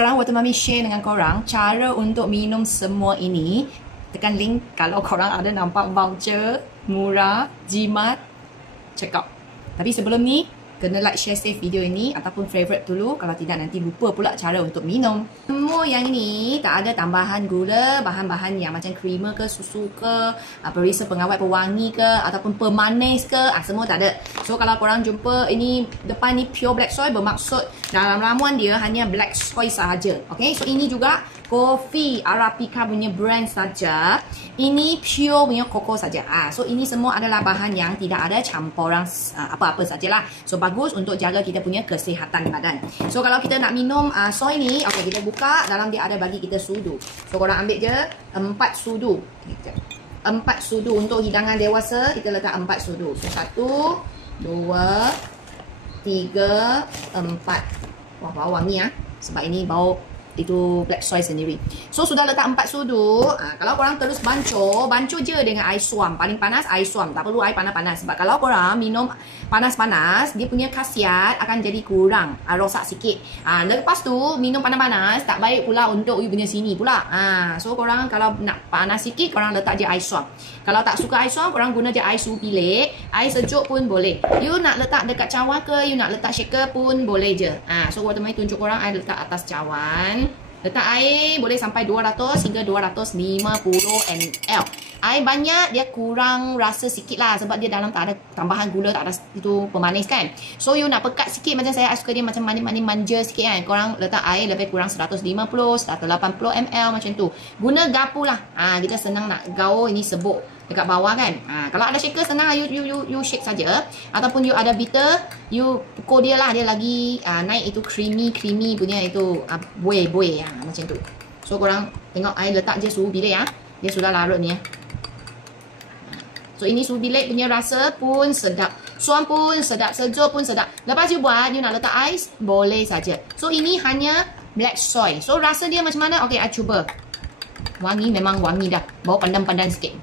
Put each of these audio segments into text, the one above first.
Sekarang Water Mami share dengan korang cara untuk minum semua ini. Tekan link kalau korang ada nampak voucher murah, jimat, check out. Tapi sebelum ni, kena like, share, save video ini ataupun favorite dulu. Kalau tidak nanti lupa pula cara untuk minum. Semua yang ini tak ada tambahan gula, bahan-bahan yang macam creamer ke, susu ke, perisa pengawet pewangi ke, ataupun pemanis ke, semua tak ada. So kalau korang jumpa ini depan ni pure black soy, bermaksud dalam ramuan dia hanya black soy sahaja. Okay, so ini juga kopi Arabica punya brand saja. Ini pure punya koko saja. So ini semua adalah bahan yang tidak ada campuran apa-apa sajalah. So bagus untuk jaga kita punya kesihatan badan. So kalau kita nak minum soy ni, okay, kita buka, dalam dia ada bagi kita sudu. So korang ambil je 4 sudu. 4 sudu untuk hidangan dewasa, kita letak 4 sudu. So 1, 2, 3, 4. Wah, bau wangi sebab ini bau itu black soy sendiri. So sudah letak 4 sudu. Kalau korang terus bancuh je dengan air suam. Paling panas air suam, tak perlu air panas-panas. Sebab kalau korang minum panas-panas, dia punya khasiat akan jadi kurang, rosak sikit. Lepas tu minum panas-panas tak baik pula untuk you punya sini pula. So korang kalau nak panas sikit, korang letak je air suam. Kalau tak suka air suam, korang guna je air suhu bilik. Air sejuk pun boleh. You nak letak dekat cawan ke, you nak letak shaker pun boleh je. So Water Mami tunjuk korang air letak atas cawan. Letak air boleh sampai 200 hingga 250 ml. Air banyak dia kurang rasa sikit lah, sebab dia dalam tak ada tambahan gula, tak ada itu pemanis kan. So you nak pekat sikit, macam saya suka dia macam manis-manis manja sikit kan, korang letak air lebih kurang 150, 180 ml macam tu. Guna garpu lah. Kita senang nak gaul ini sebuk dekat bawah kan. Kalau ada shaker senang lah, you shake saja. Ataupun you ada beater, you pukul dia lah, dia lagi naik itu creamy punya itu buih macam tu. So korang tengok air letak je suhu bilik dia sudah larut ni So ini suhu bilik punya rasa pun sedap, suam pun sedap, sejuk pun sedap. Lepas you buat, you nak letak ais, boleh saja. So ini hanya black soy. So rasa dia macam mana? Okay, I cuba. Wangi, memang wangi dah. Bau pandan-pandan sikit.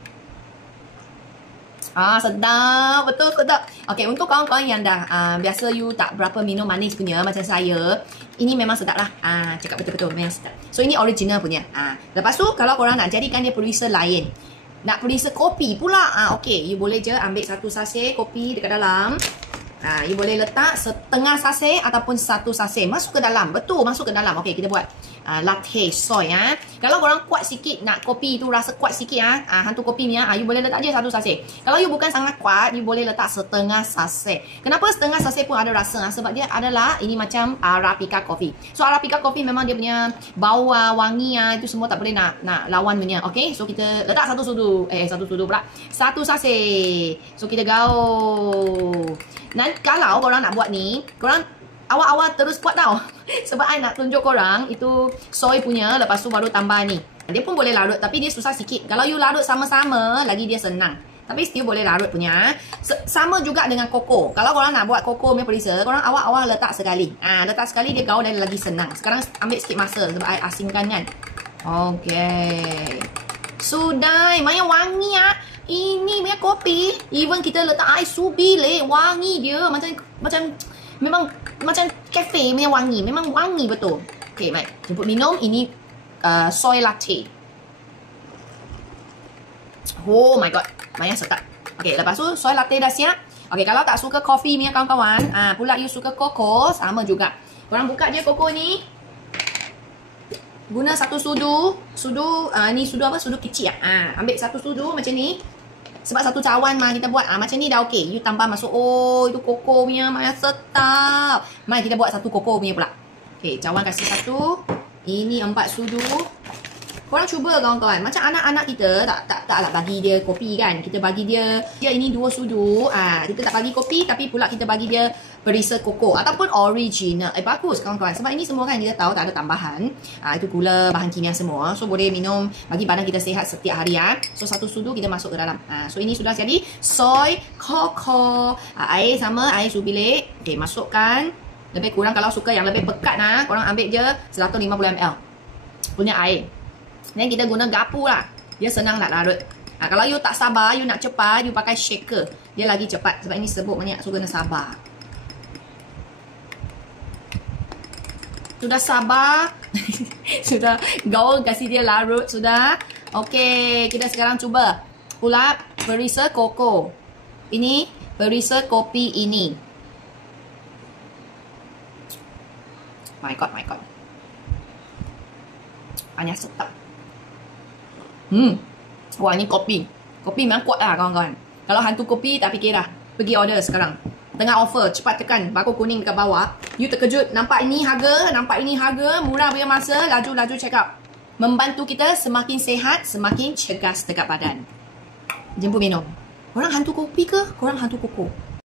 Sedap, betul sedap. Okay, untuk kawan-kawan yang dah biasa you tak berapa minum manis punya macam saya, ini memang sedap lah. Cakap betul-betul, memang sedap. So ini original punya. Lepas tu kalau korang nak jadikan dia perisa lain, nak perisa kopi pula, okay, you boleh je ambil 1 sachet kopi dekat dalam. You boleh letak setengah sachet ataupun 1 sachet. Masuk ke dalam. Betul, masuk ke dalam. Okay, kita buat latte soy. Kalau korang kuat sikit, nak kopi tu rasa kuat sikit, hantu kopi ni, you boleh letak je 1 sachet. Kalau you bukan sangat kuat, you boleh letak setengah sachet. Kenapa setengah sachet pun ada rasa? Sebab dia adalah ini macam Arabica coffee. So Arabica coffee memang dia punya bau wangi, itu semua tak boleh nak lawan punya. Okay, so kita letak 1 sudu. 1 sudu pula. 1 sachet. So kita gaul. Nanti kalau korang nak buat ni, korang awal-awal terus buat tau. Sebab I nak tunjuk korang itu soy punya, lepas tu baru tambah ni. Dia pun boleh larut, tapi dia susah sikit. Kalau you larut sama-sama, lagi dia senang. Tapi still boleh larut punya. Sama juga dengan koko. Kalau korang nak buat koko punya perisa, korang awal-awal letak sekali. Letak sekali dia gaul dan lagi senang. Sekarang ambil sikit masa sebab I asingkan kan. Okay. Sudah, lumayan wangi Ini punya kopi, even kita letak air suhu bilik, wangi dia macam memang macam kafe punya wangi, memang wangi betul. Okay, baik. Jemput minum ini soy latte. Oh my god, lumayan sedap. Okay, lepas tu soy latte dah siap. Okay, kalau tak suka kopi punya kawan-kawan, pula you suka koko, sama juga. Korang buka je koko ni. Guna 1 sudu. Ni sudu apa? Sudu kecil ambil 1 sudu macam ni. Sebab 1 cawan kita buat macam ni dah okey. You tambah masuk, itu koko punya macam sedap. Mari kita buat 1 koko punya pula. Okey, cawan kasih 1. Ini 4 sudu. Korang cuba kawan-kawan. Macam anak-anak kita taklah bagi dia kopi kan. Kita bagi dia ini 2 sudu. Kita tak bagi kopi, tapi pula kita bagi dia perisa koko ataupun original. Bagus kawan-kawan. Sebab ini semua kan kita tahu tak ada tambahan. Itu gula, bahan kimia semua. So boleh minum, bagi badan kita sihat setiap hari So 1 sudu kita masuk ke dalam. So ini sudah jadi soy koko. Air sama, air suhu bilik. Okay, masukkan. Lebih kurang kalau suka yang lebih pekat korang ambil je 150 ml punya air. Dan kita guna garpu lah. Dia senang nak larut. Kalau you tak sabar, you nak cepat, you pakai shaker. Dia lagi cepat. Sebab ini sebut banyak, so kena sabar. Sudah sabar. Sudah gaul kasih dia larut sudah. Okey, kita sekarang cuba pula perisa koko. Ini perisa kopi ini. My god. Hanya sedap. Wah, ni kopi. Kopi memang kuat lah kawan-kawan. Kalau hantu kopi tak fikir dah. Pergi order sekarang. Tengah offer, cepat tekan bako kuning dekat bawah. You terkejut, nampak ini harga, murah punya masa, laju check up. Membantu kita semakin sehat, semakin cergas dekat badan. Jemput minum. Korang hantu kopi ke? Korang hantu koko?